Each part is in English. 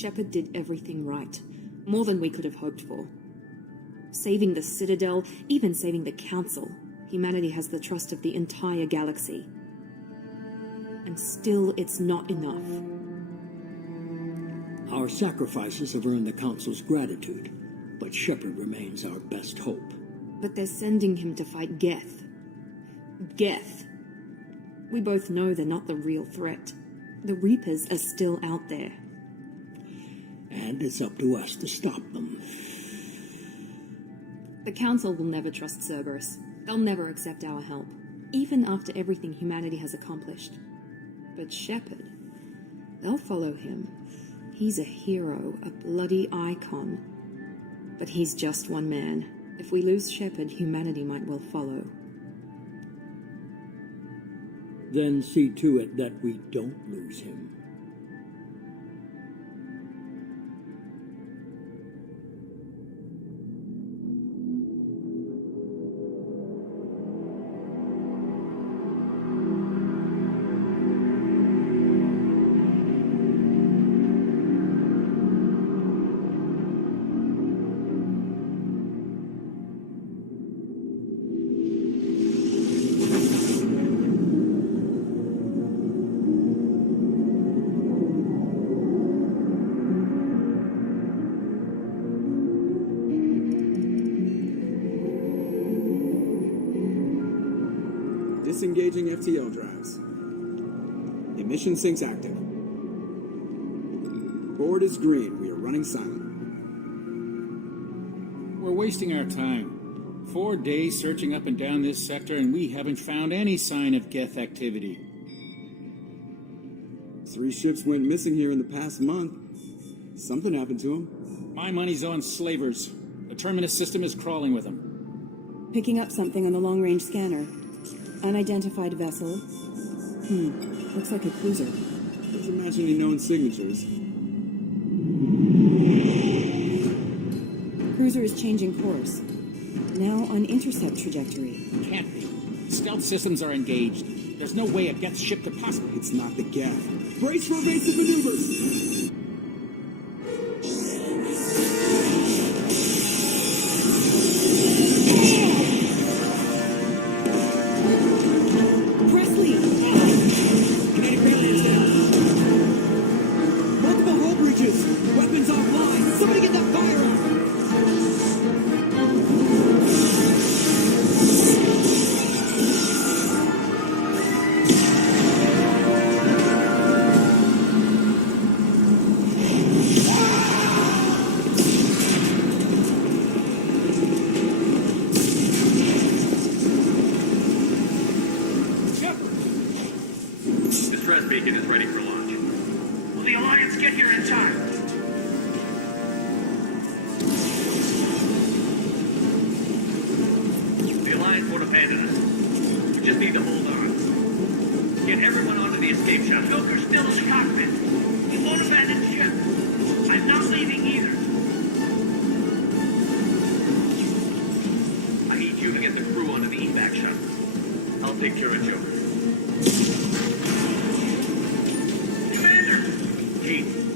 Shepard did everything right. More than we could have hoped for. Saving the Citadel, even saving the Council, humanity has the trust of the entire galaxy. And still, it's not enough. Our sacrifices have earned the Council's gratitude, but Shepard remains our best hope. But they're sending him to fight Geth. Geth. We both know they're not the real threat. The Reapers are still out there. And it's up to us to stop them. The Council will never trust Cerberus. They'll never accept our help, even after everything humanity has accomplished. But Shepard, they'll follow him. He's a hero, a bloody icon. But he's just one man. If we lose Shepard, humanity might well follow. Then see to it that we don't lose him. Disengaging FTL drives. Emission sinks active. Board is green. We are running silent. We're wasting our time. 4 days searching up and down this sector, and we haven't found any sign of Geth activity. 3 ships went missing here in the past month. Something happened to them. My money's on slavers. The Terminus system is crawling with them. Picking up something on the long-range scanner. Unidentified vessel. Looks like a cruiser. Doesn't match any known signatures. Cruiser is changing course. Now on intercept trajectory. Can't be. Stealth systems are engaged. There's no way a Geth ship could possibly... It's not the Geth. Brace for evasive maneuvers! Beacon is ready for launch. Will the Alliance get here in time? The Alliance won't abandon us. We just need to hold on. Get everyone onto the escape shuttle. Joker's still in the cockpit. He won't abandon ship. I'm not leaving either. I need you to get the crew onto the evac shuttle. I'll take care of Joker.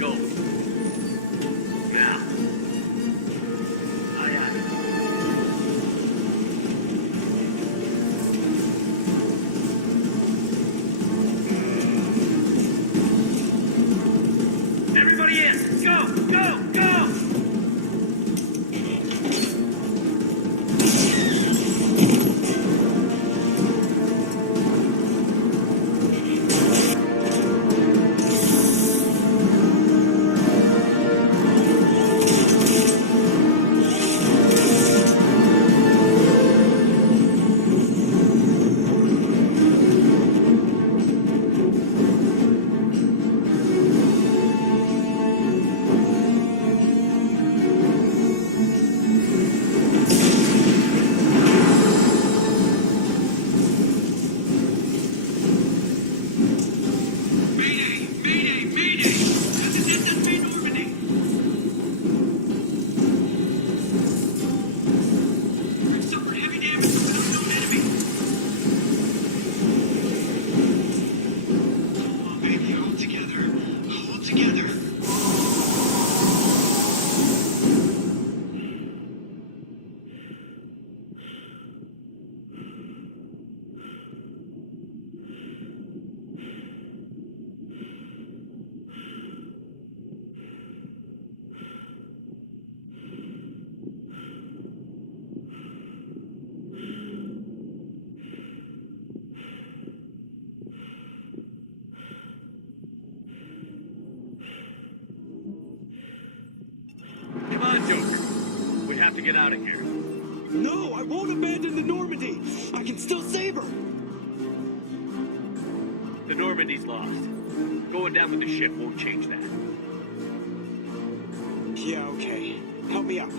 Go. Now. Aye, aye. Everybody in! Go! Go! Go! have to get out of here. No, I won't abandon the Normandy. I can still save her. The Normandy's lost. Going down with the ship won't change that. Yeah, okay. Help me out.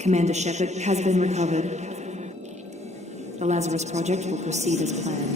Commander Shepard has been recovered. The Lazarus Project will proceed as planned.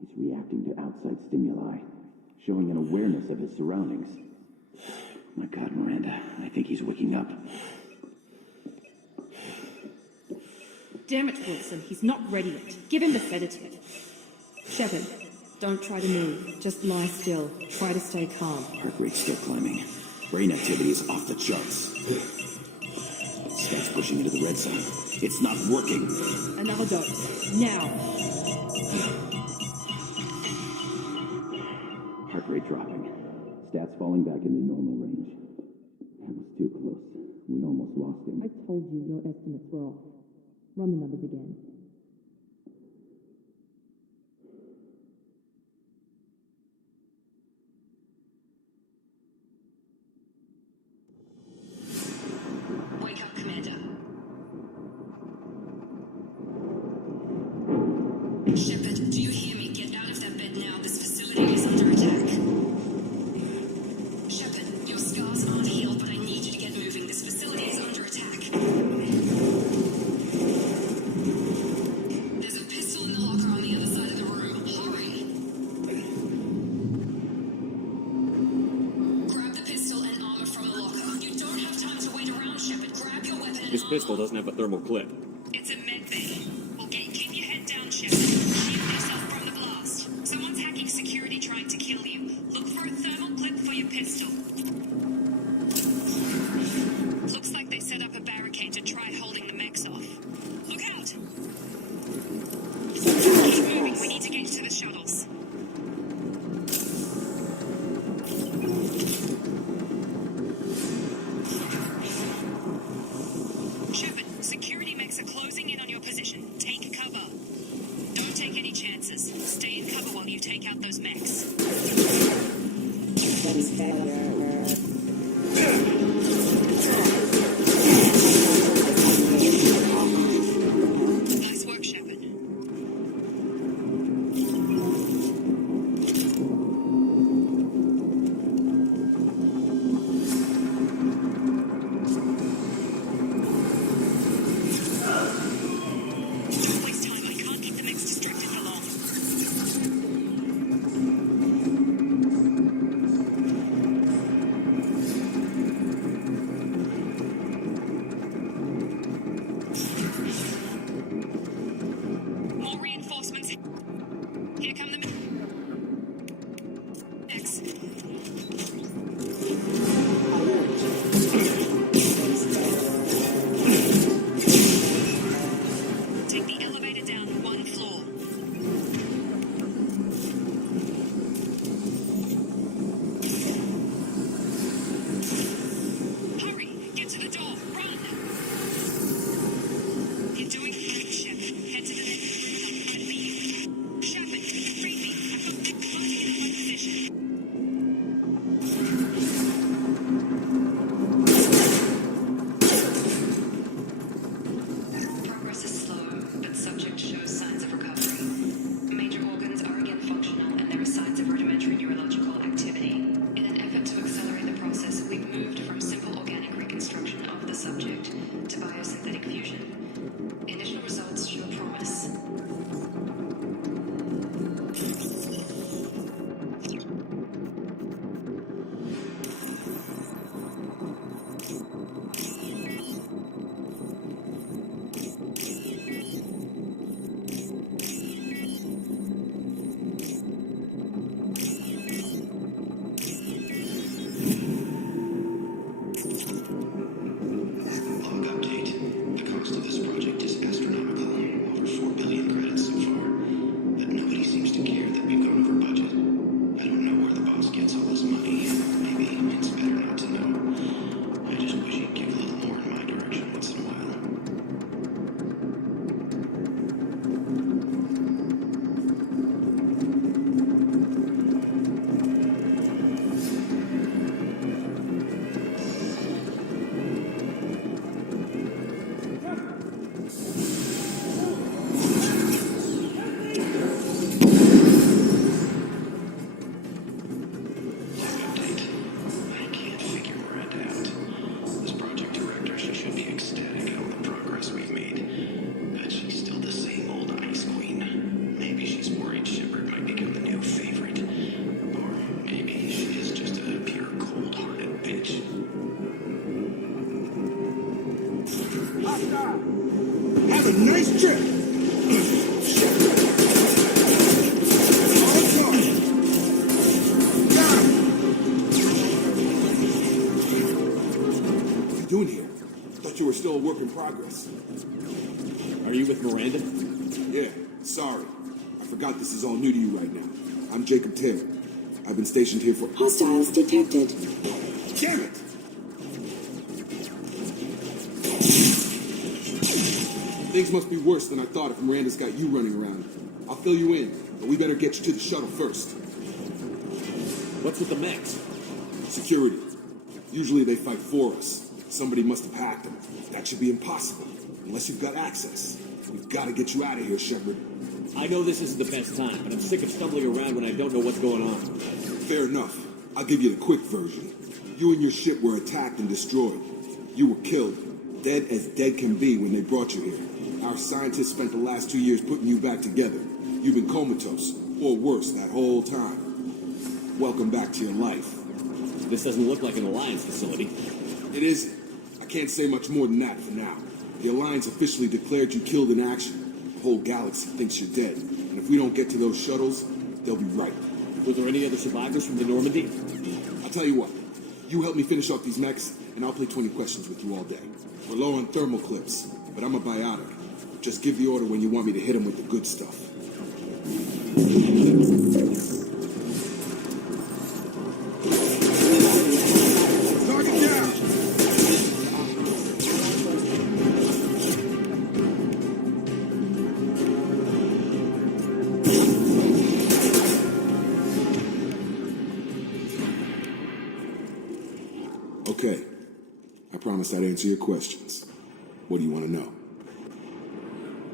He's reacting to outside stimuli, showing an awareness of his surroundings. My God, Miranda, I think he's waking up. Damn it, Wilson, he's not ready yet. Give him the sedative. Shepard, don't try to move. Just lie still. Try to stay calm. Heart rate's still climbing. Brain activity is off the charts. Scott's pushing into the red zone. It's not working. Another dose. Now. Heart rate dropping. Stats falling back into normal range. That was too close. We almost lost him. I told you your estimates were off. Run the numbers again. This pistol doesn't have a thermal clip. It's a medbay. Well, keep your head down, Shepard. Shield yourself from the blast. Someone's hacking security trying to kill you. Look for a thermal clip for your pistol. Looks like they set up a barricade to try holding the mechs off. Look out! Keep moving. We need to get to the shuttles. Shepard, security mechs are closing in on your position. Take cover. Don't take any chances. Stay in cover while you take out those mechs. Nice work, Shepard. Don't waste time. I can't keep the mechs distracted for long. More reinforcements. Here come the mechs. Take the elevator down one floor. Hurry! Get to the door! Run! You're doing fine, Shepard. Head to the next room and I'll try to beat you. Shepard, read me. I've got mechs closing in on my position. Progress is slow, but subject shows signs of recovery. Major organs are again functional, and there are signs of rudimentary neurological activity. In an effort to accelerate the process, we've moved from simple organic reconstruction of the subject to biosynthetic fusion. Initial results show promise. Log update. The cost of this project is astronomical. Over 4 billion credits so far. But nobody seems to care that we've gone over budget. I don't know where the boss gets all his money. Maybe it's better not to know. I just wish he'd give a little more in my direction once in a while. Update. I can't figure Miranda out. As project director, she should be ecstatic at all the progress we've made. But she's still the same old ice queen. Maybe she's worried Shepard might become the new favorite. Or maybe she is just a pure cold-hearted bitch. Have a nice trip. What are you doing here? Thought you were still a work in progress. Are you with Miranda? Yeah, sorry. I forgot this is all new to you right now. I'm Jacob Taylor. I've been stationed here for... Hostiles detected. Damn it! Things must be worse than I thought if Miranda's got you running around. I'll fill you in, but we better get you to the shuttle first. What's with the mechs? Security. Usually they fight for us. Somebody must have hacked them. That should be impossible, unless you've got access. We've got to get you out of here, Shepard. I know this isn't the best time, but I'm sick of stumbling around when I don't know what's going on. Fair enough. I'll give you the quick version. You and your ship were attacked and destroyed. You were killed, dead as dead can be when they brought you here. Our scientists spent the last 2 years putting you back together. You've been comatose, or worse, that whole time. Welcome back to your life. This doesn't look like an Alliance facility. It isn't. I can't say much more than that for now. The Alliance officially declared you killed in action. The whole galaxy thinks you're dead. And if we don't get to those shuttles, they'll be right. Were there any other survivors from the Normandy? I'll tell you what. You help me finish off these mechs, and I'll play 20 questions with you all day. We're low on thermal clips, but I'm a biotic. Just give the order when you want me to hit them with the good stuff. Target down! Okay. I promise I'd answer your questions. What do you want to know?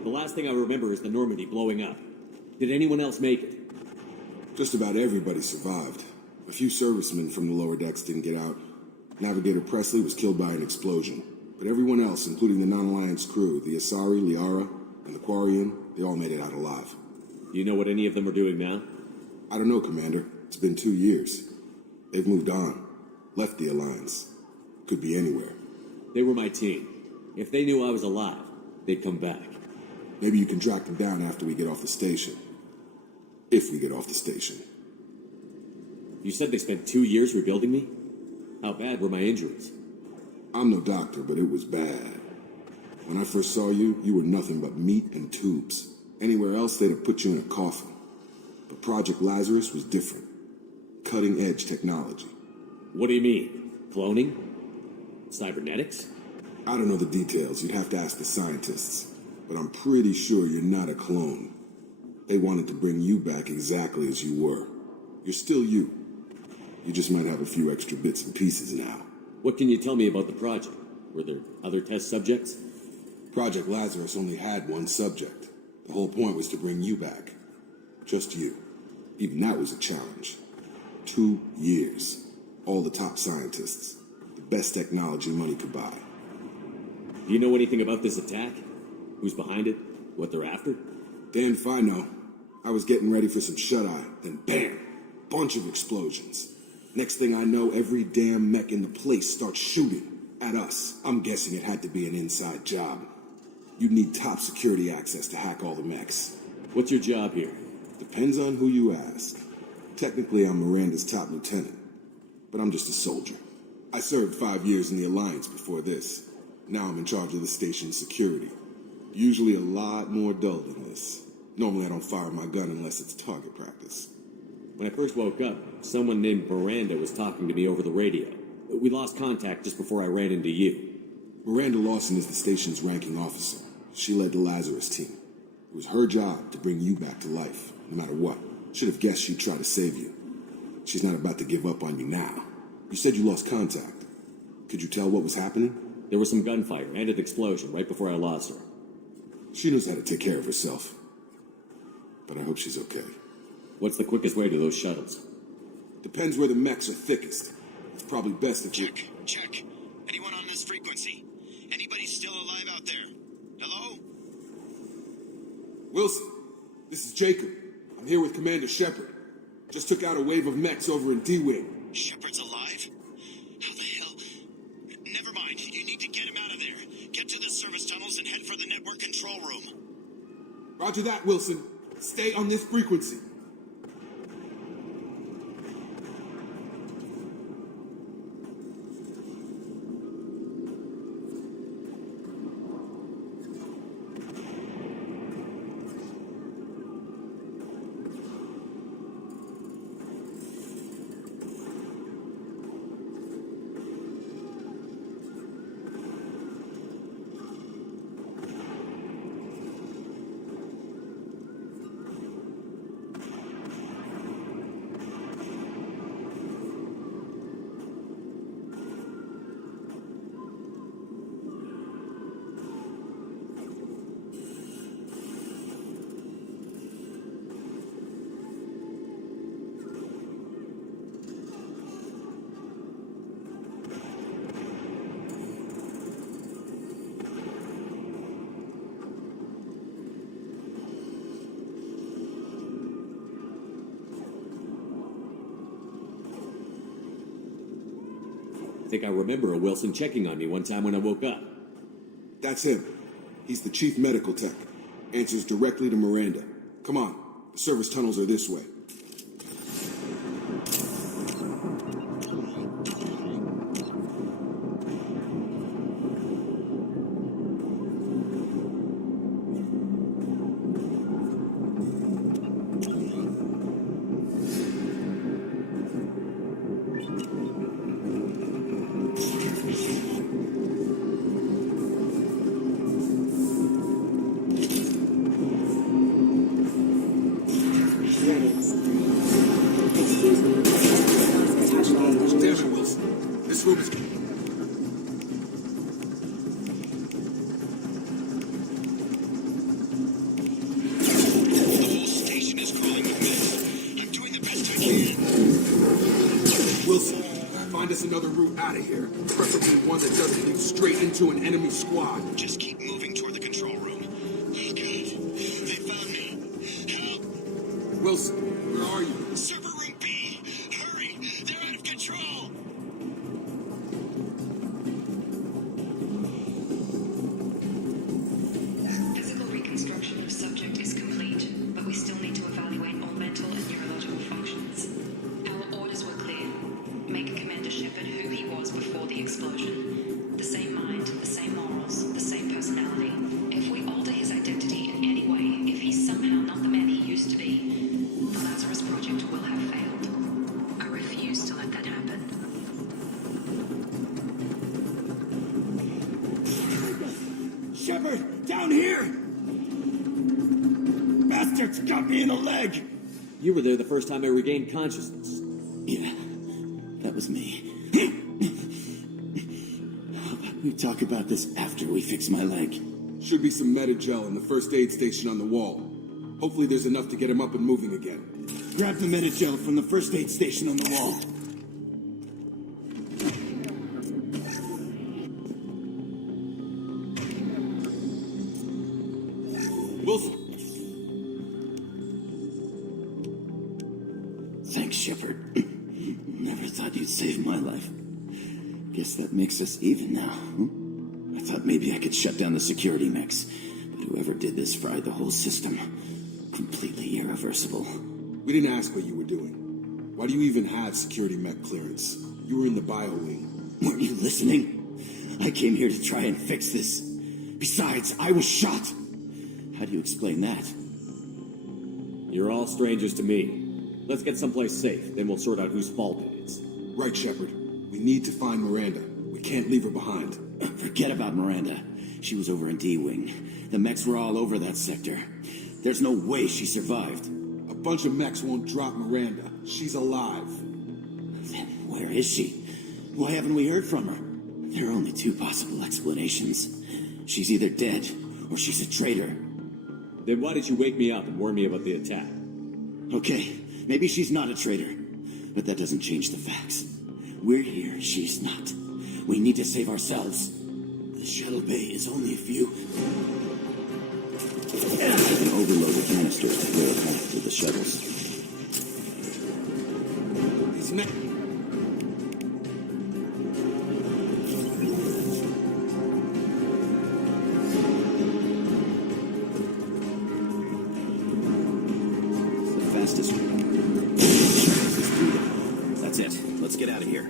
The last thing I remember is the Normandy blowing up. Did anyone else make it? Just about everybody survived. A few servicemen from the lower decks didn't get out. Navigator Presley was killed by an explosion. But everyone else, including the non-Alliance crew, the Asari, Liara, and the Quarian, they all made it out alive. Do you know what any of them are doing now? I don't know, Commander. It's been 2 years. They've moved on. Left the Alliance. Could be anywhere. They were my team. If they knew I was alive, they'd come back. Maybe you can track them down after we get off the station. If we get off the station. You said they spent 2 years rebuilding me? How bad were my injuries? I'm no doctor, but it was bad. When I first saw you, you were nothing but meat and tubes. Anywhere else, they'd have put you in a coffin. But Project Lazarus was different. Cutting-edge technology. What do you mean? Cloning? Cybernetics? I don't know the details. You'd have to ask the scientists. But I'm pretty sure you're not a clone. They wanted to bring you back exactly as you were. You're still you. You just might have a few extra bits and pieces now. What can you tell me about the project? Were there other test subjects? Project Lazarus only had one subject. The whole point was to bring you back. Just you. Even that was a challenge. 2 years. All the top scientists. The best technology money could buy. Do you know anything about this attack? Who's behind it? What they're after? Damned if I know. I was getting ready for some shut-eye, then bam! Bunch of explosions. Next thing I know, every damn mech in the place starts shooting at us. I'm guessing it had to be an inside job. You'd need top security access to hack all the mechs. What's your job here? Depends on who you ask. Technically, I'm Miranda's top lieutenant, but I'm just a soldier. I served 5 years in the Alliance before this. Now I'm in charge of the station's security. Usually a lot more dull than this. Normally I don't fire my gun unless it's target practice. When I first woke up, someone named Miranda was talking to me over the radio. We lost contact just before I ran into you. Miranda Lawson is the station's ranking officer. She led the Lazarus team. It was her job to bring you back to life, no matter what. Should have guessed she'd try to save you. She's not about to give up on you now. You said you lost contact. Could you tell what was happening? There was some gunfire and an explosion right before I lost her. She knows how to take care of herself. But I hope she's okay. What's the quickest way to those shuttles? Depends where the mechs are thickest. It's probably best if you... Check. Anyone on this frequency? Anybody still alive out there? Hello? Wilson, this is Jacob. I'm here with Commander Shepard. Just took out a wave of mechs over in D-Wing. Shepard's alive? How the hell? Never mind. You need to get him out of there. Get to the service tunnels and head for the network control room. Roger that, Wilson. Stay on this frequency. I think I remember a Wilson checking on me one time when I woke up. That's him. He's the chief medical tech. Answers directly to Miranda. Come on. The service tunnels are this way. To an enemy squad. Just keep moving toward the control room. Oh, God. They found me. Help! Wilson, where are you? Server room B! Hurry! They're out of control! Physical reconstruction of subject is complete, but we still need to evaluate all mental and neurological functions. Our orders were clear. Make Commander Shepard who he was before the explosion. The same mind, the same morals, the same personality. If we alter his identity in any way, if he's somehow not the man he used to be, the Lazarus Project will have failed. I refuse to let that happen. Shepard, down here! Bastards got me in the leg! You were there the first time I regained consciousness. Yeah, that was me. We talk about this after we fix my leg. Should be some Metagel in the first aid station on the wall. Hopefully there's enough to get him up and moving again. Grab the Metagel from the first aid station on the wall. Wilson! Thanks, Shepard. Never thought you'd save my life. Guess that makes us even now. I thought maybe I could shut down the security mechs, but whoever did this fried the whole system. Completely irreversible. We didn't ask what you were doing. Why do you even have security mech clearance? You were in the bio wing. Weren't you listening? I came here to try and fix this. Besides, I was shot. How do you explain that? You're all strangers to me. Let's get someplace safe, then we'll sort out whose fault it is. Right, Shepard. We need to find Miranda. We can't leave her behind. Forget about Miranda. She was over in D-Wing. The mechs were all over that sector. There's no way she survived. A bunch of mechs won't drop Miranda. She's alive. Then where is she? Why haven't we heard from her? There are only two possible explanations. She's either dead, or she's a traitor. Then why did you wake me up and warn me about the attack? Okay, maybe she's not a traitor. But that doesn't change the facts. We're here, she's not. We need to save ourselves. The shuttle bay is only a few. I can overload the canisters to clear a path to the shuttles. These mechs... Fastest route. That's it. Let's get out of here.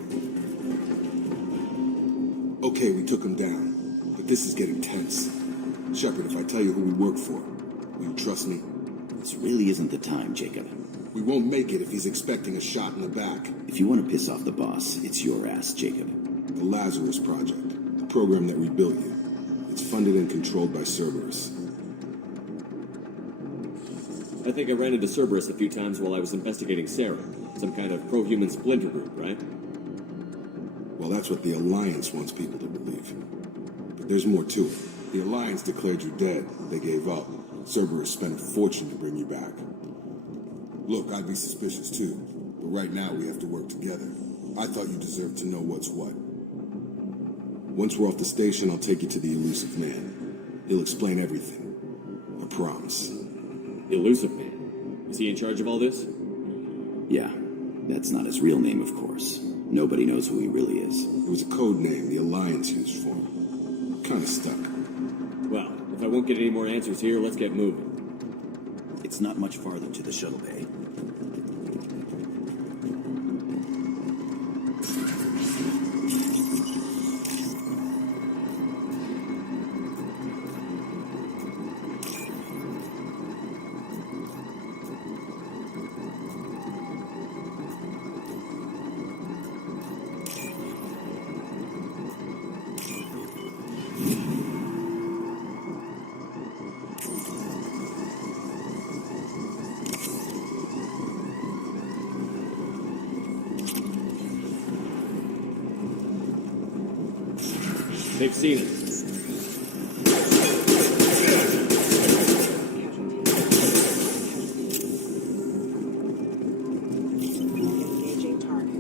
Okay, we took him down. But this is getting tense. Shepard, if I tell you who we work for, will you trust me? This really isn't the time, Jacob. We won't make it if he's expecting a shot in the back. If you want to piss off the boss, it's your ass, Jacob. The Lazarus Project. The program that rebuilt you. It's funded and controlled by Cerberus. I think I ran into Cerberus a few times while I was investigating Sarah. Some kind of pro-human splinter group, right? Well, that's what the Alliance wants people to believe. But there's more to it. The Alliance declared you dead. They gave up. Cerberus spent a fortune to bring you back. Look, I'd be suspicious too. But right now we have to work together. I thought you deserved to know what's what. Once we're off the station, I'll take you to the Elusive Man. He'll explain everything. I promise. The Elusive Man? Is he in charge of all this? Yeah. That's not his real name, of course. Nobody knows who he really is. It was a code name the Alliance used for him. Kinda stuck. Well, if I won't get any more answers here, let's get moving. It's not much farther to the shuttle bay. They've seen us. Engaging target.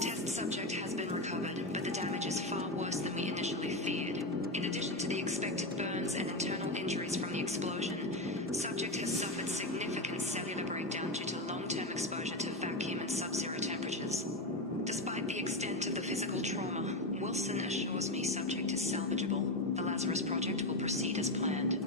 Test subject has been recovered, but the damage is far worse than we initially feared. In addition to the expected burns and internal injuries from the explosion, subject has suffered significant cellular breakdown due to long-term exposure to vacuum and sub-zero temperatures. Despite the extent of the physical trauma, Wilson assures me subject is salvageable. The Lazarus Project will proceed as planned.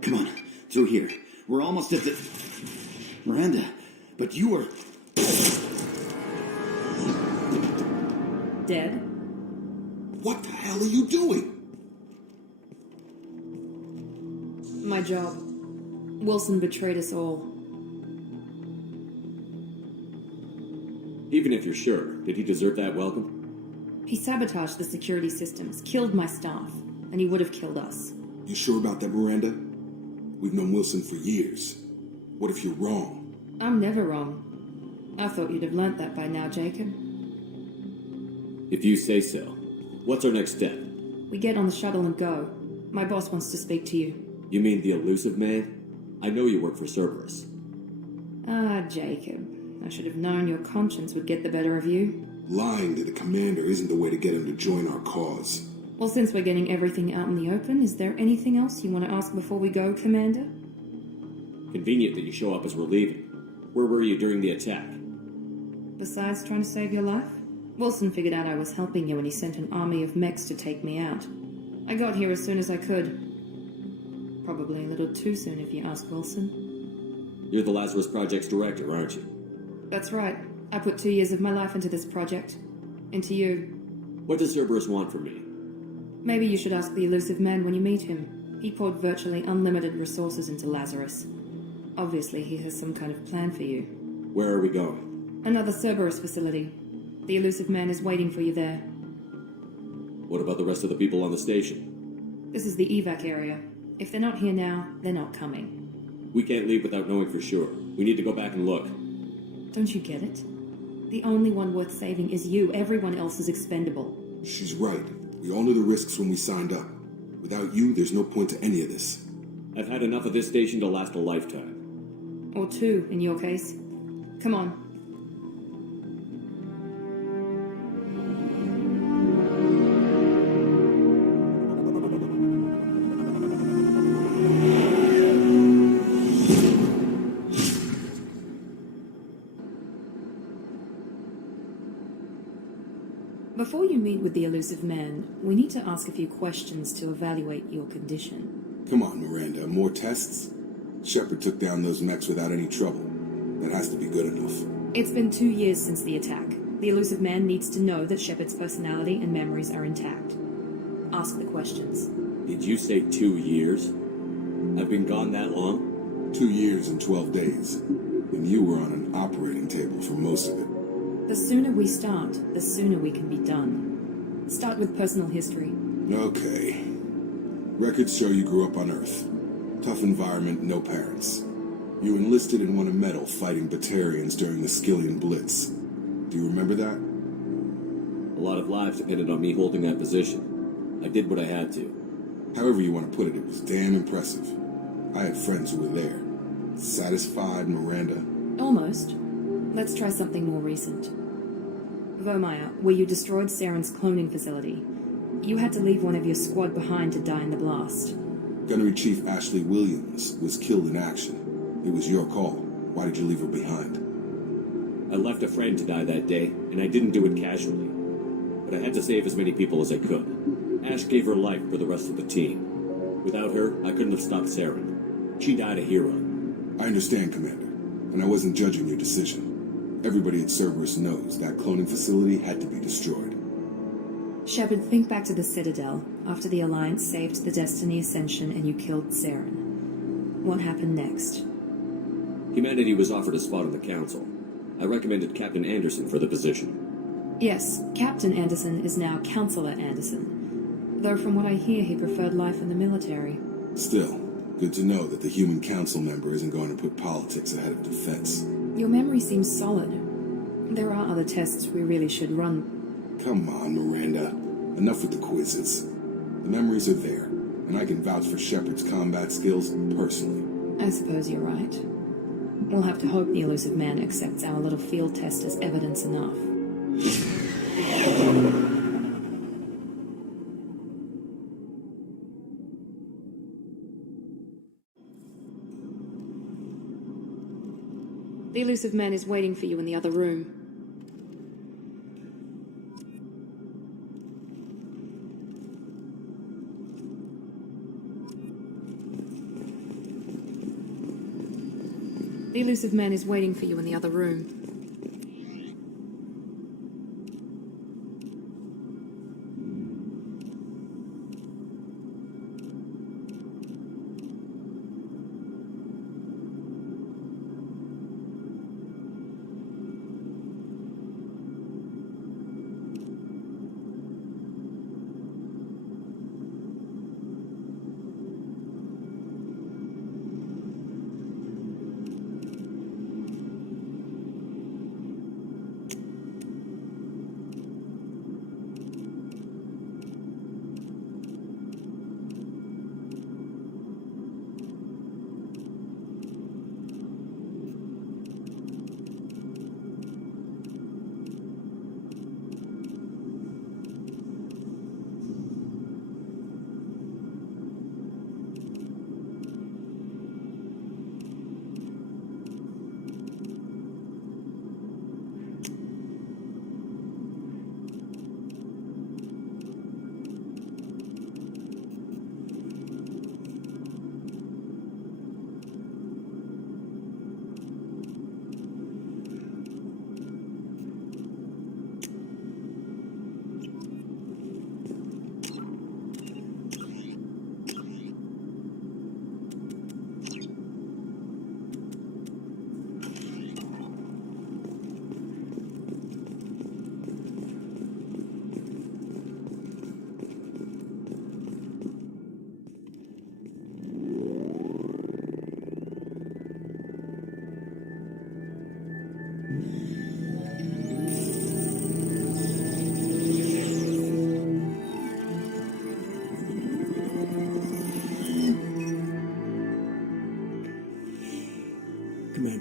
Come on, through here. We're almost at the... Miranda, but you were... Dead? What the hell are you doing? My job. Wilson betrayed us all. Even if you're sure, did he deserve that welcome? He sabotaged the security systems, killed my staff, and he would have killed us. You sure about that, Miranda? We've known Wilson for years. What if you're wrong? I'm never wrong. I thought you'd have learnt that by now, Jacob. If you say so. What's our next step? We get on the shuttle and go. My boss wants to speak to you. You mean the elusive man? I know you work for Cerberus. Ah, Jacob. I should have known your conscience would get the better of you. Lying to the commander isn't the way to get him to join our cause. Well, since we're getting everything out in the open, is there anything else you want to ask before we go, Commander? Convenient that you show up as we're leaving. Where were you during the attack? Besides trying to save your life? Wilson figured out I was helping you and he sent an army of mechs to take me out. I got here as soon as I could. Probably a little too soon if you ask Wilson. You're the Lazarus Project's director, aren't you? That's right. I put 2 years of my life into this project. Into you. What does Cerberus want from me? Maybe you should ask the elusive man when you meet him. He poured virtually unlimited resources into Lazarus. Obviously, he has some kind of plan for you. Where are we going? Another Cerberus facility. The elusive man is waiting for you there. What about the rest of the people on the station? This is the evac area. If they're not here now, they're not coming. We can't leave without knowing for sure. We need to go back and look. Don't you get it? The only one worth saving is you. Everyone else is expendable. She's right. We all knew the risks when we signed up. Without you, there's no point to any of this. I've had enough of this station to last a lifetime. Or two, in your case. Come on. Before you meet with the elusive man, we need to ask a few questions to evaluate your condition. Come on, Miranda. More tests? Shepard took down those mechs without any trouble. That has to be good enough. It's been 2 years since the attack. The elusive man needs to know that Shepard's personality and memories are intact. Ask the questions. Did you say 2 years? I've been gone that long? 2 years and 12 days. And you were on an operating table for most of it. The sooner we start, the sooner we can be done. Start with personal history. Okay. Records show you grew up on Earth. Tough environment, no parents. You enlisted and won a medal fighting Batarians during the Skillian Blitz. Do you remember that? A lot of lives depended on me holding that position. I did what I had to. However you want to put it, it was damn impressive. I had friends who were there. Satisfied, Miranda? Almost. Let's try something more recent. Vormire, where you destroyed Saren's cloning facility. You had to leave one of your squad behind to die in the blast. Gunnery Chief Ashley Williams was killed in action. It was your call. Why did you leave her behind? I left a friend to die that day, and I didn't do it casually. But I had to save as many people as I could. Ash gave her life for the rest of the team. Without her, I couldn't have stopped Saren. She died a hero. I understand, Commander, and I wasn't judging your decision. Everybody at Cerberus knows that cloning facility had to be destroyed. Shepard, think back to the Citadel, after the Alliance saved the Destiny Ascension and you killed Saren. What happened next? Humanity was offered a spot on the Council. I recommended Captain Anderson for the position. Yes, Captain Anderson is now Counselor Anderson. Though from what I hear, he preferred life in the military. Still, good to know that the human council member isn't going to put politics ahead of defense. Your memory seems solid. There are other tests we really should run. Come on, Miranda. Enough with the quizzes. The memories are there, and I can vouch for Shepard's combat skills personally. I suppose you're right. We'll have to hope the elusive man accepts our little field test as evidence enough. The elusive man is waiting for you in the other room. The elusive man is waiting for you in the other room.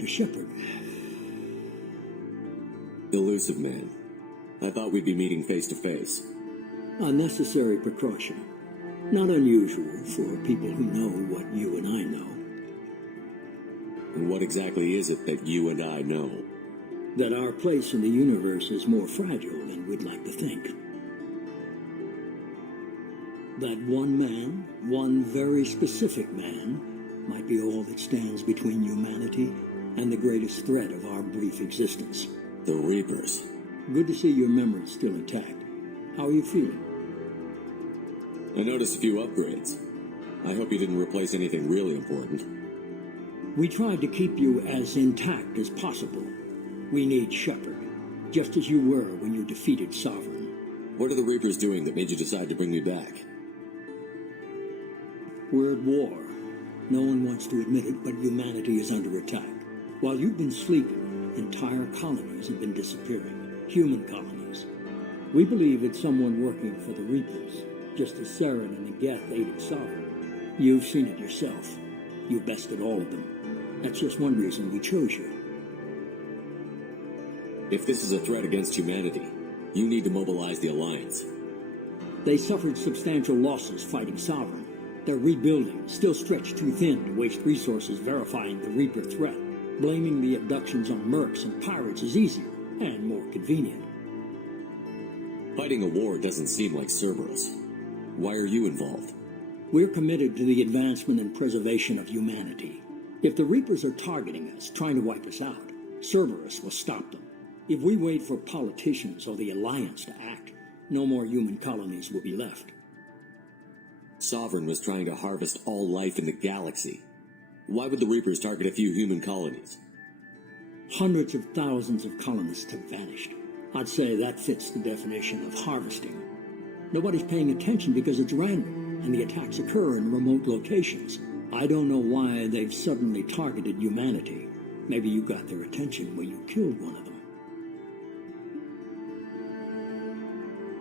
Shepard. Elusive man. I thought we'd be meeting face to face. A necessary precaution. Not unusual for people who know what you and I know. And what exactly is it that you and I know? That our place in the universe is more fragile than we'd like to think. That one man, one very specific man, might be all that stands between humanity and the greatest threat of our brief existence. The Reapers. Good to see your memory's still intact. How are you feeling? I noticed a few upgrades. I hope you didn't replace anything really important. We tried to keep you as intact as possible. We need Shepard, just as you were when you defeated Sovereign. What are the Reapers doing that made you decide to bring me back? We're at war. No one wants to admit it, but humanity is under attack. While you've been sleeping, entire colonies have been disappearing. Human colonies. We believe it's someone working for the Reapers, just as Saren and the Geth aided Sovereign. You've seen it yourself. You bested all of them. That's just one reason we chose you. If this is a threat against humanity, you need to mobilize the Alliance. They suffered substantial losses fighting Sovereign. They're rebuilding, still stretched too thin to waste resources verifying the Reaper threat. Blaming the abductions on mercs and pirates is easier and more convenient. Fighting a war doesn't seem like Cerberus. Why are you involved? We're committed to the advancement and preservation of humanity. If the Reapers are targeting us, trying to wipe us out, Cerberus will stop them. If we wait for politicians or the Alliance to act, no more human colonies will be left. Sovereign was trying to harvest all life in the galaxy. Why would the Reapers target a few human colonies? Hundreds of thousands of colonists have vanished. I'd say that fits the definition of harvesting. Nobody's paying attention because it's random, and the attacks occur in remote locations. I don't know why they've suddenly targeted humanity. Maybe you got their attention when you killed one of them.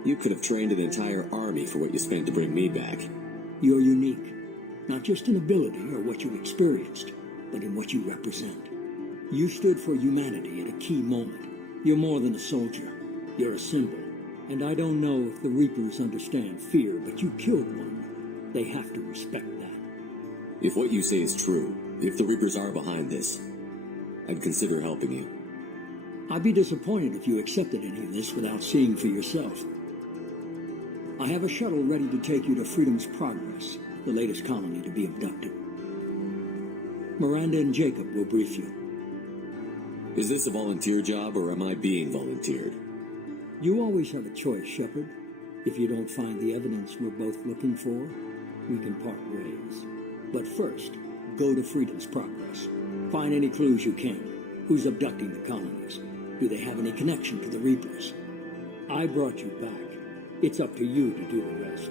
You could have trained an entire army for what you spent to bring me back. You're unique, not just in ability or what you experienced, but in what you represent. You stood for humanity at a key moment. You're more than a soldier. You're a symbol. And I don't know if the Reapers understand fear, but you killed one. They have to respect that. If what you say is true, if the Reapers are behind this, I'd consider helping you. I'd be disappointed if you accepted any of this without seeing for yourself. I have a shuttle ready to take you to Freedom's Progress, the latest colony to be abducted. Miranda and Jacob will brief you. Is this a volunteer job, or am I being volunteered? You always have a choice, Shepard. If you don't find the evidence we're both looking for, we can part ways. But first, go to Freedom's Progress. Find any clues you can. Who's abducting the colonies? Do they have any connection to the Reapers? I brought you back. It's up to you to do the rest.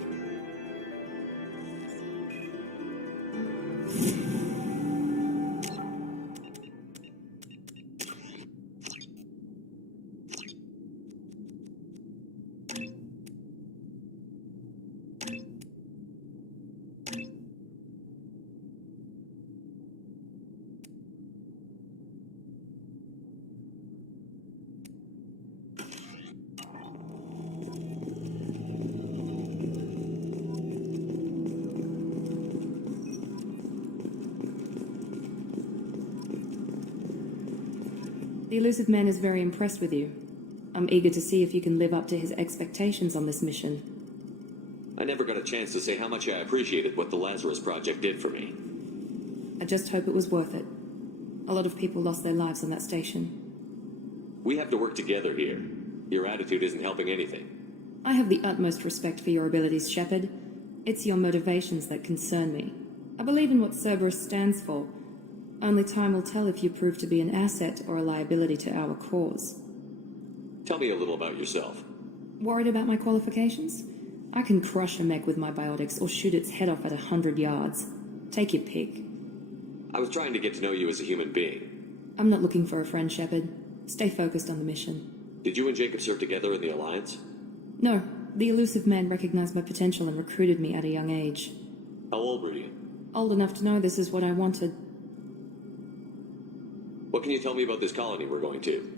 The Elusive Man is very impressed with you. I'm eager to see if you can live up to his expectations on this mission. I never got a chance to say how much I appreciated what the Lazarus Project did for me. I just hope it was worth it. A lot of people lost their lives on that station. We have to work together here. Your attitude isn't helping anything. I have the utmost respect for your abilities, Shepard. It's your motivations that concern me. I believe in what Cerberus stands for. Only time will tell if you prove to be an asset or a liability to our cause. Tell me a little about yourself. Worried about my qualifications? I can crush a mech with my biotics or shoot its head off at 100 yards. Take your pick. I was trying to get to know you as a human being. I'm not looking for a friend, Shepard. Stay focused on the mission. Did you and Jacob serve together in the Alliance? No, the Elusive Man recognized my potential and recruited me at a young age. How old were you? Old enough to know this is what I wanted. What can you tell me about this colony we're going to?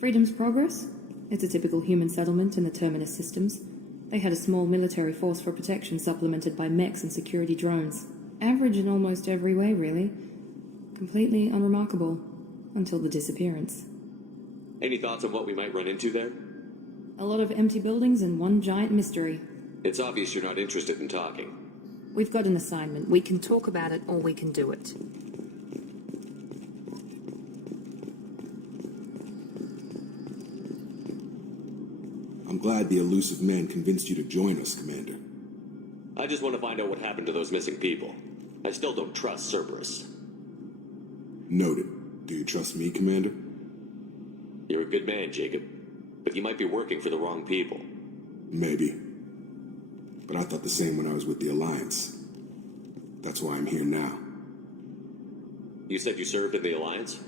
Freedom's Progress? It's a typical human settlement in the Terminus systems. They had a small military force for protection supplemented by mechs and security drones. Average in almost every way, really. Completely unremarkable. Until the disappearance. Any thoughts on what we might run into there? A lot of empty buildings and one giant mystery. It's obvious you're not interested in talking. We've got an assignment. We can talk about it or we can do it. I'm glad the elusive man convinced you to join us, Commander. I just want to find out what happened to those missing people. I still don't trust Cerberus. Noted. Do you trust me, Commander? You're a good man, Jacob. But you might be working for the wrong people. Maybe. But I thought the same when I was with the Alliance. That's why I'm here now. You said you served in the Alliance?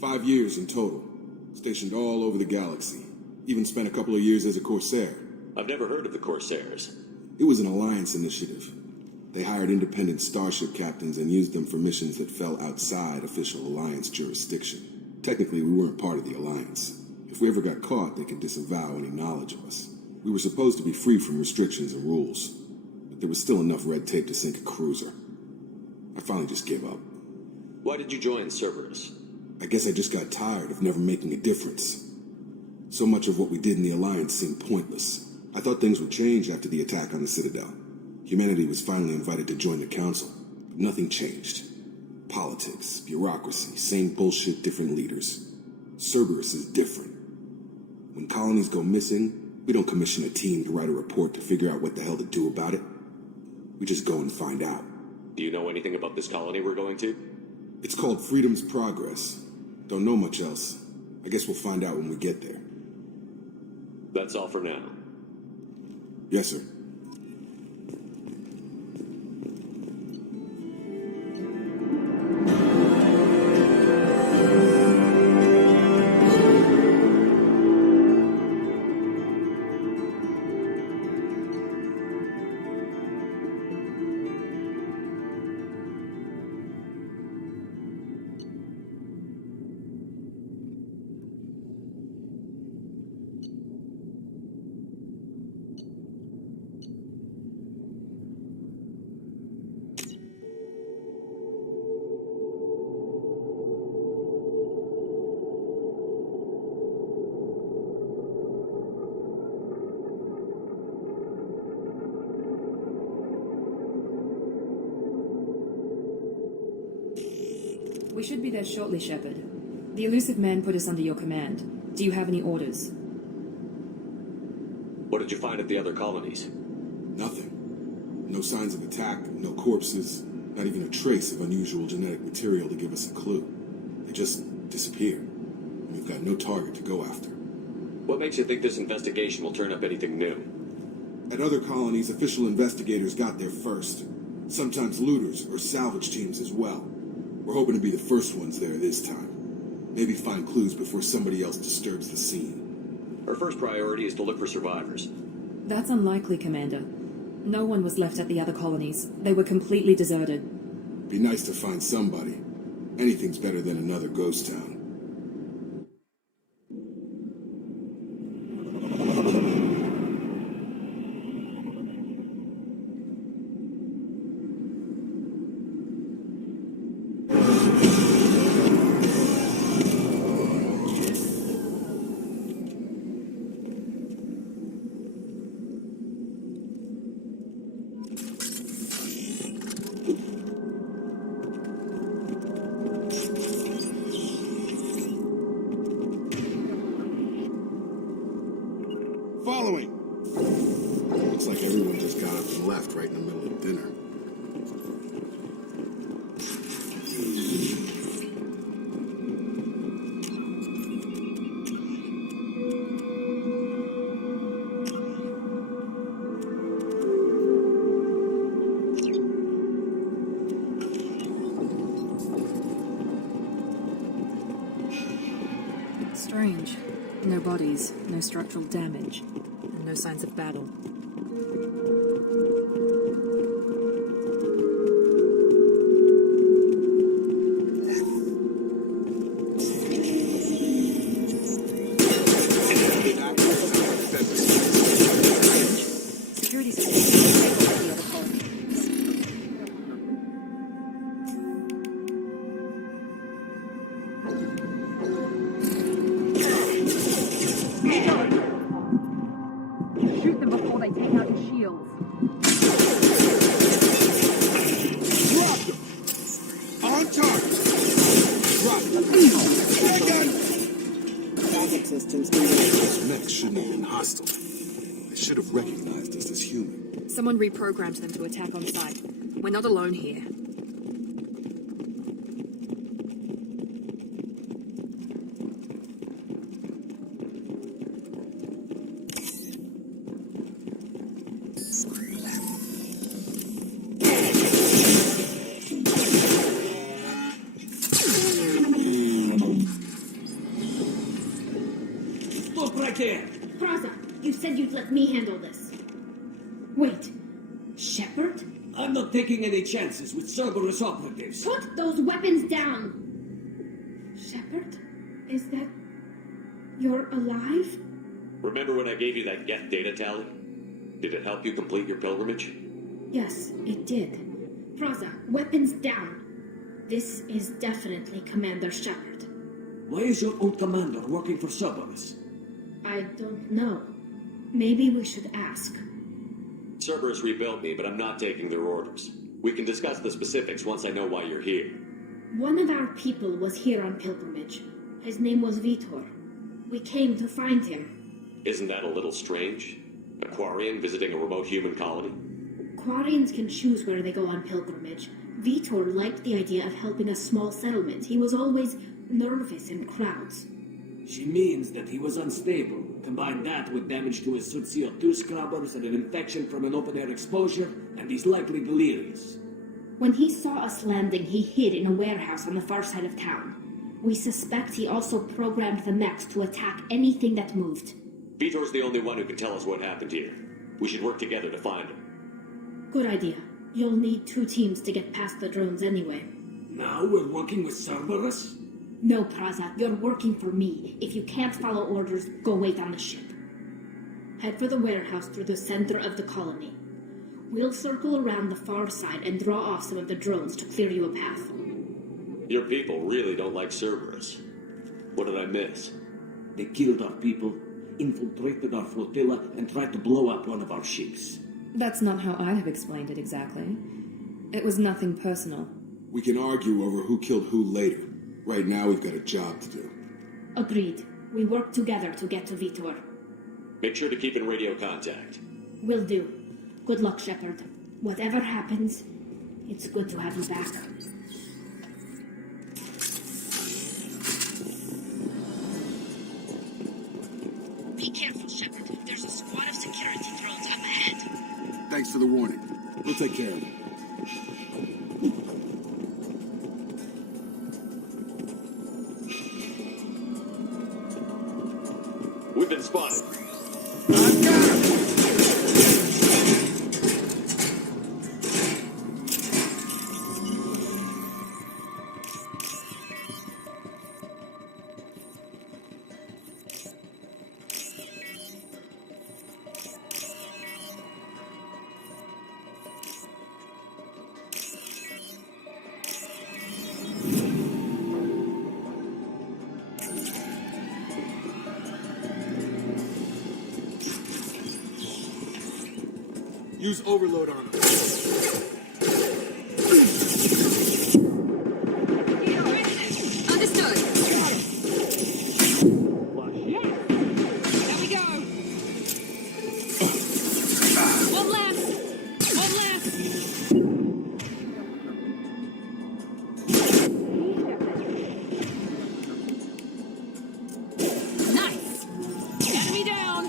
5 years in total. Stationed all over the galaxy. Even spent a couple of years as a Corsair. I've never heard of the Corsairs. It was an Alliance initiative. They hired independent starship captains and used them for missions that fell outside official Alliance jurisdiction. Technically, we weren't part of the Alliance. If we ever got caught, they could disavow any knowledge of us. We were supposed to be free from restrictions and rules, but there was still enough red tape to sink a cruiser. I finally just gave up. Why did you join Cerberus? I guess I just got tired of never making a difference. So much of what we did in the Alliance seemed pointless. I thought things would change after the attack on the Citadel. Humanity was finally invited to join the Council, but nothing changed. Politics, bureaucracy, same bullshit, different leaders. Cerberus is different. When colonies go missing, we don't commission a team to write a report to figure out what the hell to do about it. We just go and find out. Do you know anything about this colony we're going to? It's called Freedom's Progress. Don't know much else. I guess we'll find out when we get there. That's all for now. Yes, sir. We should be there shortly, Shepard. The elusive man put us under your command. Do you have any orders? What did you find at the other colonies? Nothing. No signs of attack, no corpses, not even a trace of unusual genetic material to give us a clue. They just disappeared. And we've got no target to go after. What makes you think this investigation will turn up anything new? At other colonies, official investigators got there first. Sometimes looters or salvage teams as well. We're hoping to be the first ones there this time. Maybe find clues before somebody else disturbs the scene. Our first priority is to look for survivors. That's unlikely, Commander. No one was left at the other colonies. They were completely deserted. Be nice to find somebody. Anything's better than another ghost town. Following! Looks like everyone just got up and left right in the middle of dinner. Strange. No bodies, no structural damage, and no signs of battle. Mechs shouldn't have been hostile. They should have recognized us as human. Someone reprogrammed them to attack on sight. We're not alone here. Stop right there! Praza, you said you'd let me handle this. Wait, Shepard? I'm not taking any chances with Cerberus operatives. Put those weapons down! Shepard? Is that... you're alive? Remember when I gave you that Geth data tally? Did it help you complete your pilgrimage? Yes, it did. Praza, weapons down. This is definitely Commander Shepard. Why is your old commander working for Cerberus? I don't know. Maybe we should ask. Cerberus rebuilt me, but I'm not taking their orders. We can discuss the specifics once I know why you're here. One of our people was here on pilgrimage. His name was Vitor. We came to find him. Isn't that a little strange? A Quarian visiting a remote human colony? Quarians can choose where they go on pilgrimage. Vitor liked the idea of helping a small settlement. He was always nervous in crowds. She means that he was unstable. Combine that with damage to his suit CO2 scrubbers and an infection from an open-air exposure, and he's likely delirious. When he saw us landing, he hid in a warehouse on the far side of town. We suspect he also programmed the mechs to attack anything that moved. Vitor's the only one who can tell us what happened here. We should work together to find him. Good idea. You'll need 2 teams to get past the drones anyway. Now we're working with Cerberus? No, Praza, you're working for me. If you can't follow orders, go wait on the ship. Head for the warehouse through the center of the colony. We'll circle around the far side and draw off some of the drones to clear you a path. Your people really don't like Cerberus. What did I miss? They killed our people, infiltrated our flotilla, and tried to blow up one of our ships. That's not how I'd have explained it exactly. It was nothing personal. We can argue over who killed who later. Right now, we've got a job to do. Agreed. We work together to get to Vitor. Make sure to keep in radio contact. Will do. Good luck, Shepard. Whatever happens, it's good to have you back. Be careful, Shepard. There's a squad of security drones up ahead. Thanks for the warning. We'll take care of it. We've been spotted. Use overload on them. Understood. There we go. One left. One left. Nice. Enemy down.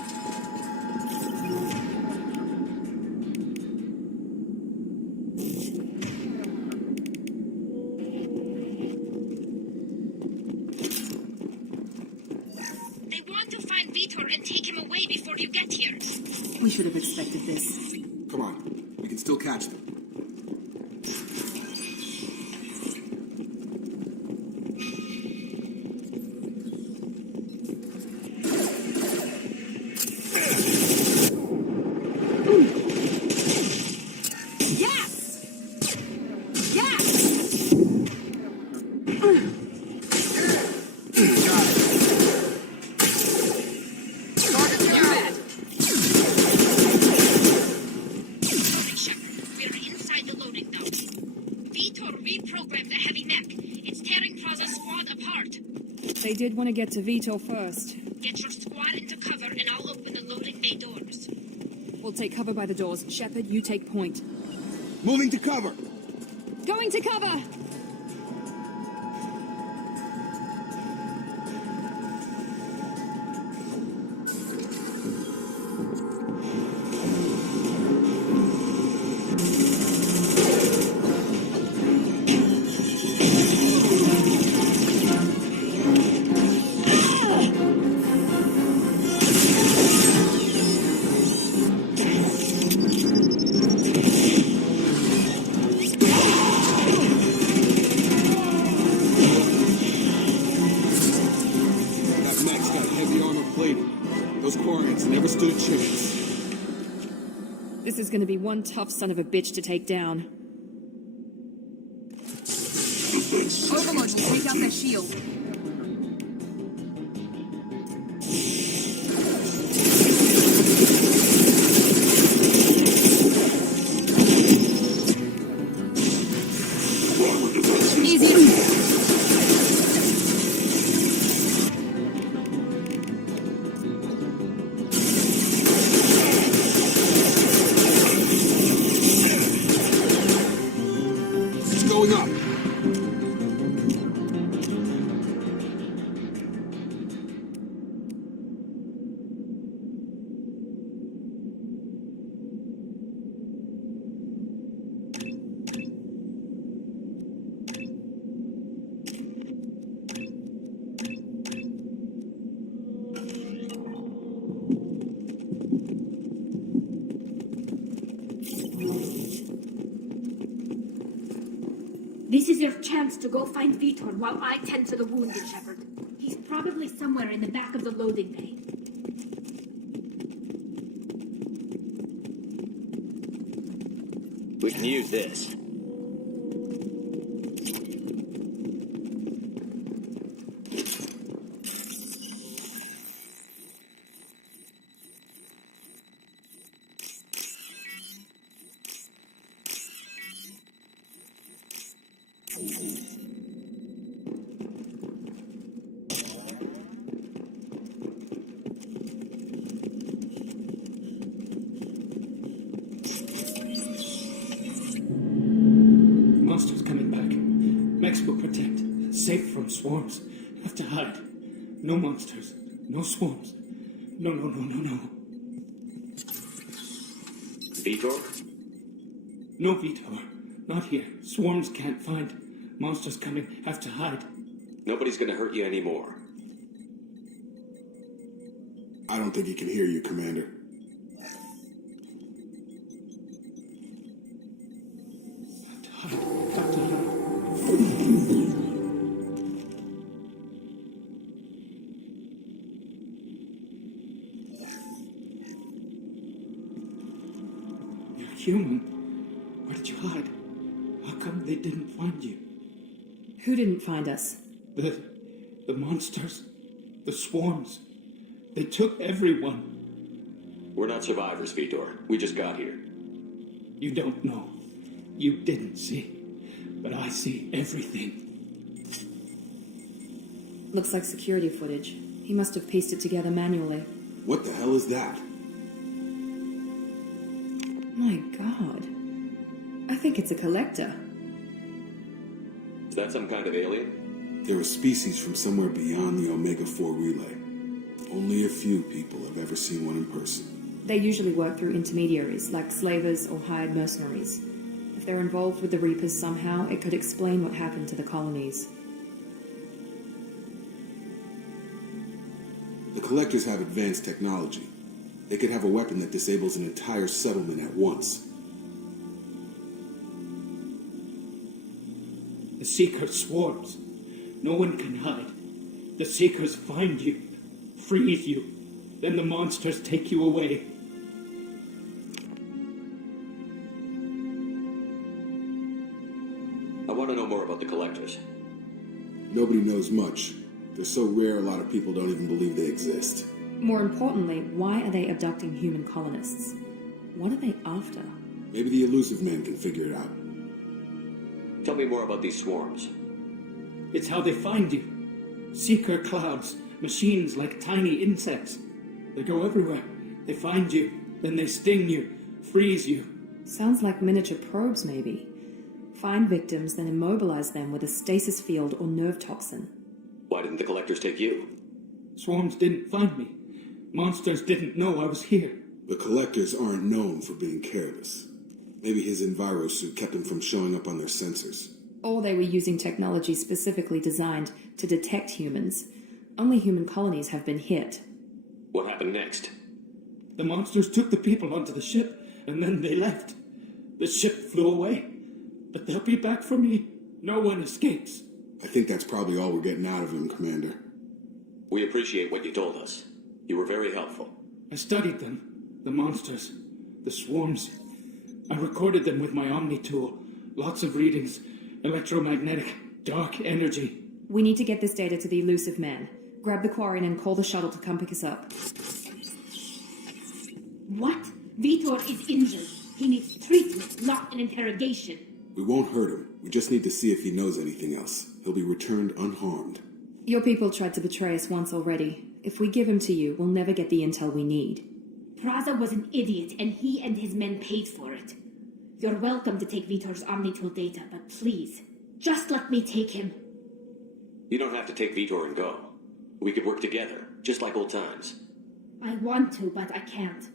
And take him away before you get here. We should have expected this. Come on. We can still catch them. They did want to get to Vitor first. Get your squad into cover and I'll take cover by the doors. Shepard, you take point. Moving to cover. Going to cover! This is going to be one tough son of a bitch to take down. Overlord will take out their shield. This is your chance to go find Vitor while I tend to the wounded, Shepard. He's probably somewhere in the back of the loading bay. We can use this. Monsters coming back. Mex will protect. Safe from swarms. Have to hide. No monsters. No swarms. No. Vitor? No Vitor. Not here. Swarms can't find. Monsters coming. Have to hide. Nobody's gonna hurt you anymore. I don't think he can hear you, Commander. You're human. Where did you hide? How come they didn't find you? Who didn't find us? The monsters. The swarms. They took everyone. We're not survivors, Vitor. We just got here. You don't know. You didn't see. But I see everything. Looks like security footage. He must have pieced it together manually. What the hell is that? My God. I think it's a collector. Is that some kind of alien? They're a species from somewhere beyond the Omega-4 relay. Only a few people have ever seen one in person. They usually work through intermediaries, like slavers or hired mercenaries. If they're involved with the Reapers somehow, it could explain what happened to the colonies. The Collectors have advanced technology. They could have a weapon that disables an entire settlement at once. The Seeker swarms. No one can hide. The Seekers find you, freeze you, then the monsters take you away. I want to know more about the Collectors. Nobody knows much. They're so rare, a lot of people don't even believe they exist. More importantly, why are they abducting human colonists? What are they after? Maybe the Elusive Man can figure it out. Tell me more about these swarms. It's how they find you. Seeker clouds, machines like tiny insects. They go everywhere. They find you, Then they sting you, freeze you. Sounds like miniature probes, maybe. Find victims, then immobilize them with a stasis field or nerve toxin. Why didn't the collectors take you? Swarms didn't find me. Monsters didn't know I was here. The collectors aren't known for being careless. Maybe his envirosuit kept him from showing up on their sensors. Or they were using technology specifically designed to detect humans. Only human colonies have been hit. What happened next? The monsters took the people onto the ship, and then they left. The ship flew away. But they'll be back for me. No one escapes. I think that's probably all we're getting out of him, Commander. We appreciate what you told us. You were very helpful. I studied them. The monsters. The swarms. I recorded them with my Omni tool. Lots of readings. Electromagnetic. Dark energy. We need to get this data to the elusive man. Grab the Quarian and call the shuttle to come pick us up. What? Vitor is injured. He needs treatment, not an interrogation. We won't hurt him. We just need to see if he knows anything else. He'll be returned unharmed. Your people tried to betray us once already. If we give him to you, we'll never get the intel we need. Praza was an idiot, and he and his men paid for it. You're welcome to take Vitor's Omnitool data, but please, just let me take him. You don't have to take Vitor and go. We could work together, just like old times. I want to, but I can't.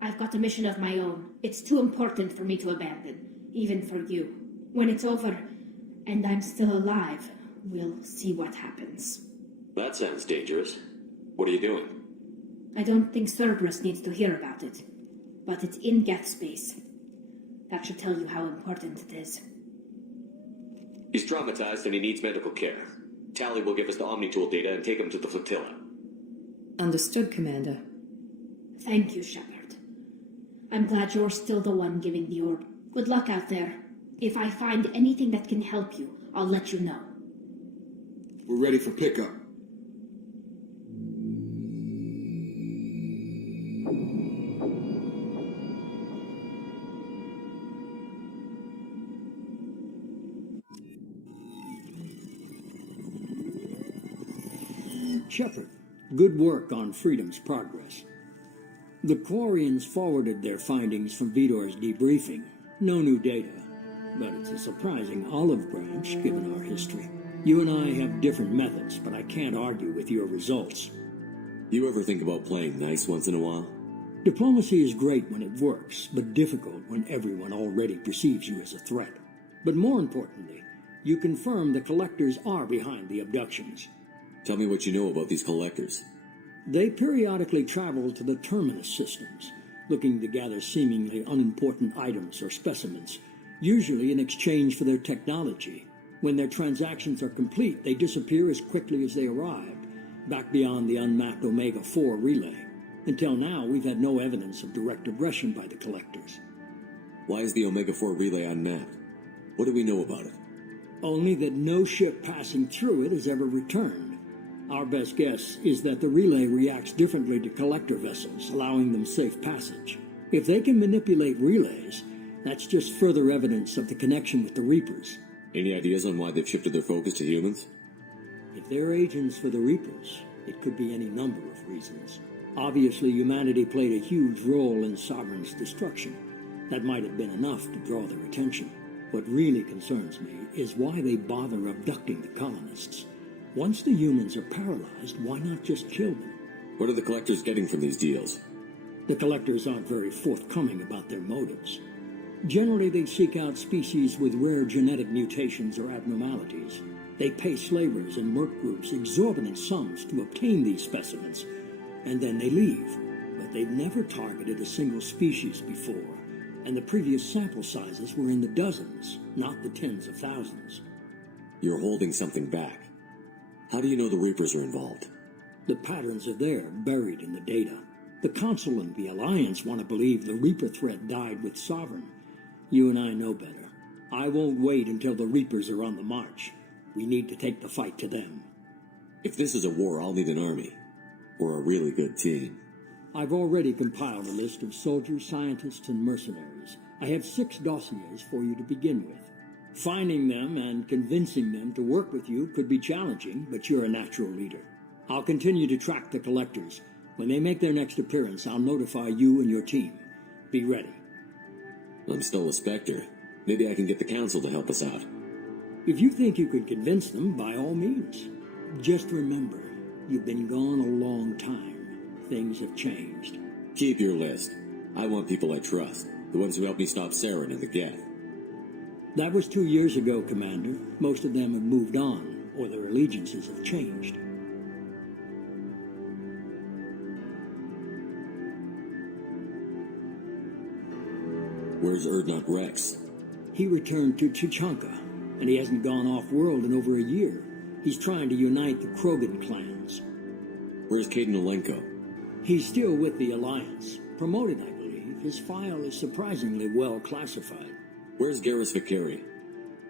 I've got a mission of my own. It's too important for me to abandon, even for you. When it's over, and I'm still alive, we'll see what happens. That sounds dangerous. What are you doing? I don't think Cerberus needs to hear about it, but it's in Geth space. That should tell you how important it is. He's traumatized and he needs medical care. Tally will give us the Omnitool data and take him to the flotilla. Understood, Commander. Thank you, Shepard. I'm glad you're still the one giving the order. Good luck out there. If I find anything that can help you, I'll let you know. We're ready for pickup. Shepard, good work on Freedom's progress. The Quarians forwarded their findings from Vitor's debriefing. No new data, but it's a surprising olive branch given our history. You and I have different methods, but I can't argue with your results. You ever think about playing nice once in a while? Diplomacy is great when it works, but difficult when everyone already perceives you as a threat. But more importantly, you confirm the collectors are behind the abductions. Tell me what you know about these collectors. They periodically travel to the Terminus systems, looking to gather seemingly unimportant items or specimens, usually in exchange for their technology. When their transactions are complete, they disappear as quickly as they arrived, back beyond the unmapped Omega-4 relay. Until now, we've had no evidence of direct aggression by the collectors. Why is the Omega-4 relay unmapped? What do we know about it? Only that no ship passing through it has ever returned. Our best guess is that the relay reacts differently to collector vessels, allowing them safe passage. If they can manipulate relays, that's just further evidence of the connection with the Reapers. Any ideas on why they've shifted their focus to humans? If they're agents for the Reapers, it could be any number of reasons. Obviously, humanity played a huge role in Sovereign's destruction. That might have been enough to draw their attention. What really concerns me is why they bother abducting the colonists. Once the humans are paralyzed, why not just kill them? What are the collectors getting from these deals? The collectors aren't very forthcoming about their motives. Generally, they seek out species with rare genetic mutations or abnormalities. They pay slavers and merc groups exorbitant sums to obtain these specimens, and then they leave. But they've never targeted a single species before, and the previous sample sizes were in the dozens, not the tens of thousands. You're holding something back. How do you know the Reapers are involved? The patterns are there, buried in the data. The Council and the Alliance want to believe the Reaper threat died with Sovereign. You and I know better. I won't wait until the Reapers are on the march. We need to take the fight to them. If this is a war, I'll need an army. Or a really good team. I've already compiled a list of soldiers, scientists, and mercenaries. I have 6 dossiers for you to begin with. Finding them and convincing them to work with you could be challenging, but you're a natural leader. I'll continue to track the collectors. When they make their next appearance, I'll notify you and your team. Be ready. I'm still a Spectre. Maybe I can get the Council to help us out. If you think you could convince them, by all means. Just remember, you've been gone a long time. Things have changed. Keep your list. I want people I trust. The ones who helped me stop Saren and the Geth. That was 2 years ago, Commander. Most of them have moved on, or their allegiances have changed. Where's Urdnot Rex? He returned to Tuchanka, and he hasn't gone off-world in over a year. He's trying to unite the Krogan clans. Where's Caden Alenko? He's still with the Alliance. Promoted, I believe. His file is surprisingly well classified. Where's Garrus Vakari?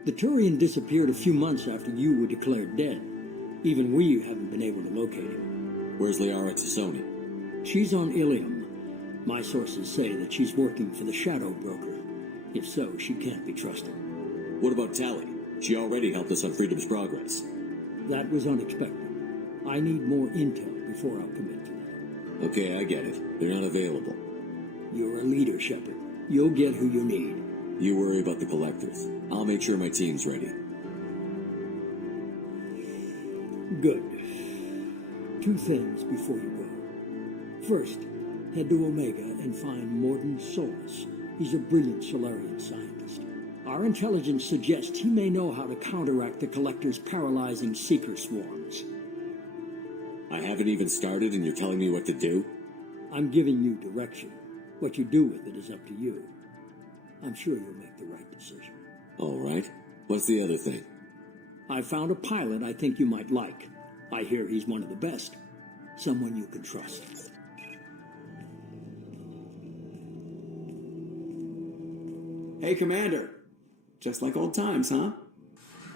The Turian disappeared a few months after you were declared dead. Even we haven't been able to locate him. Where's Liara Tassoni? She's on Ilium. My sources say that she's working for the Shadow Broker. If so, she can't be trusted. What about Tali? She already helped us on Freedom's Progress. That was unexpected. I need more intel before I'll commit to that. Okay, I get it. They're not available. You're a leader, Shepard. You'll get who you need. You worry about the Collectors. I'll make sure my team's ready. Good. 2 things before you go. First, head to Omega and find Mordin Solus. He's a brilliant Solarian scientist. Our intelligence suggests he may know how to counteract the Collector's paralyzing Seeker swarms. I haven't even started and you're telling me what to do? I'm giving you direction. What you do with it is up to you. I'm sure you'll make the right decision. All right. What's the other thing? I found a pilot I think you might like. I hear he's one of the best. Someone you can trust. Hey, Commander. Just like old times, huh?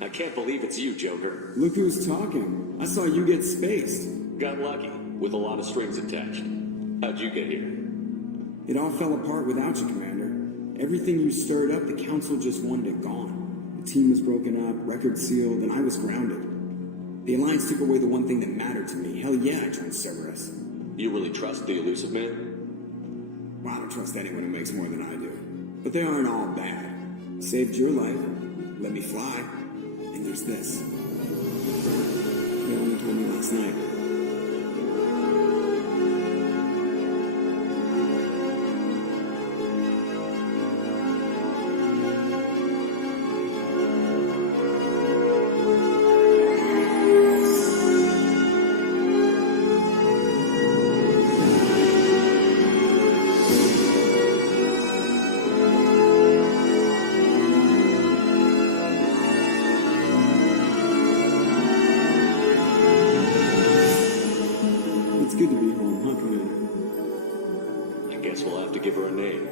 I can't believe it's you, Joker. Look who's talking. I saw you get spaced. Got lucky, with a lot of strings attached. How'd you get here? It all fell apart without you, Commander. Everything you stirred up, the Council just wanted it gone. The team was broken up, record sealed, and I was grounded. The Alliance took away the one thing that mattered to me. Hell yeah, I joined Cerberus. You really trust the Illusive Man? Well, I don't trust anyone who makes more than I do. But they aren't all bad. Saved your life, let me fly, and there's this. They only told me last night. Good to be home, huh, Commander? I guess we'll have to give her a name.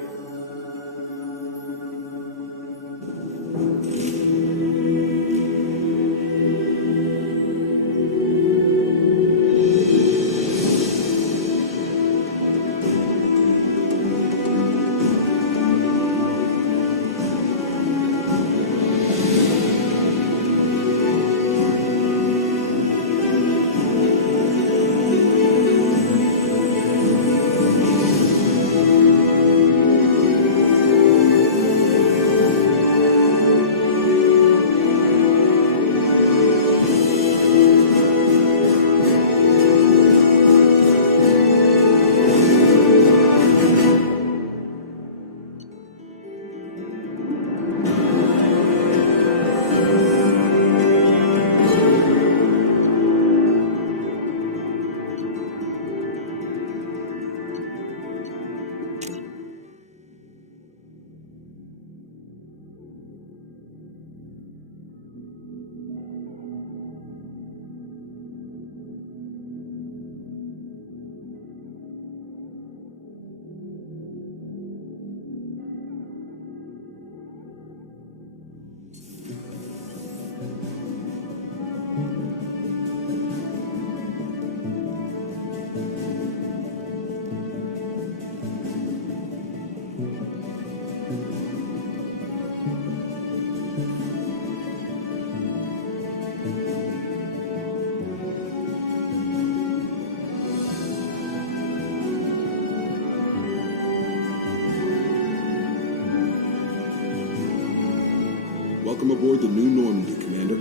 Welcome aboard the New Normandy, Commander.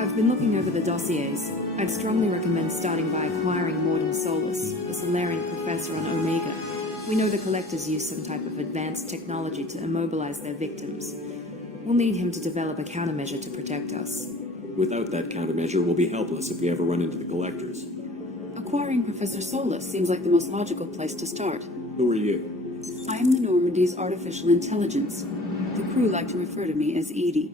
I've been looking over the dossiers. I'd strongly recommend starting by acquiring Mordin Solus, the Solarian professor on Omega. We know the Collectors use some type of advanced technology to immobilize their victims. We'll need him to develop a countermeasure to protect us. Without that countermeasure, we'll be helpless if we ever run into the Collectors. Acquiring Professor Solus seems like the most logical place to start. Who are you? I am the Normandy's artificial intelligence. The crew like to refer to me as Edie.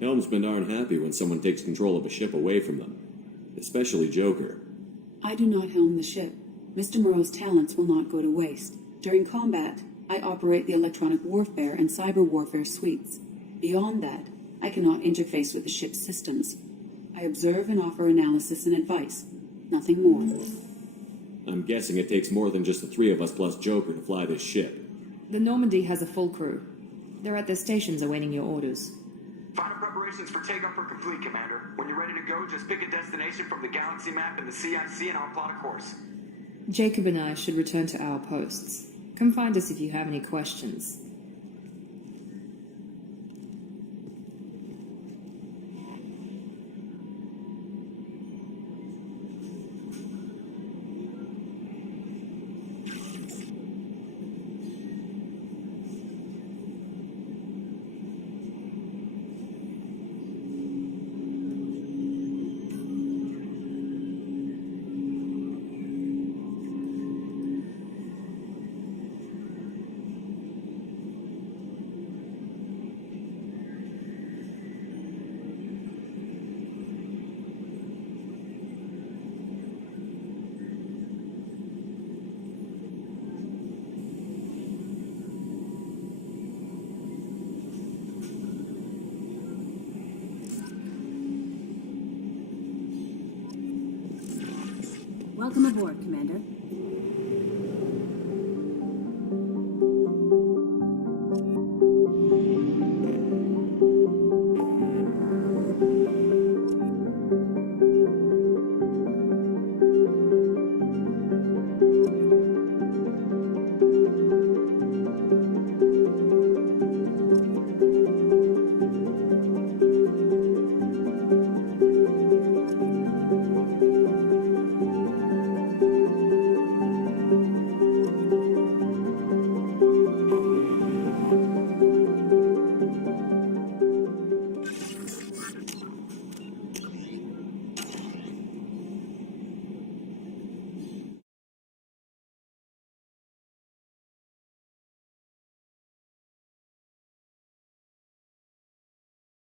Helmsmen aren't happy when someone takes control of a ship away from them. Especially Joker. I do not helm the ship. Mr. Moreau's talents will not go to waste. During combat, I operate the electronic warfare and cyber warfare suites. Beyond that, I cannot interface with the ship's systems. I observe and offer analysis and advice. Nothing more. I'm guessing it takes more than just the three of us plus Joker to fly this ship. The Normandy has a full crew. They're at their stations awaiting your orders. Final preparations for takeoff are complete, Commander. When you're ready to go, just pick a destination from the galaxy map and the CIC and I'll plot a course. Jacob and I should return to our posts. Come find us if you have any questions. Welcome aboard, Commander.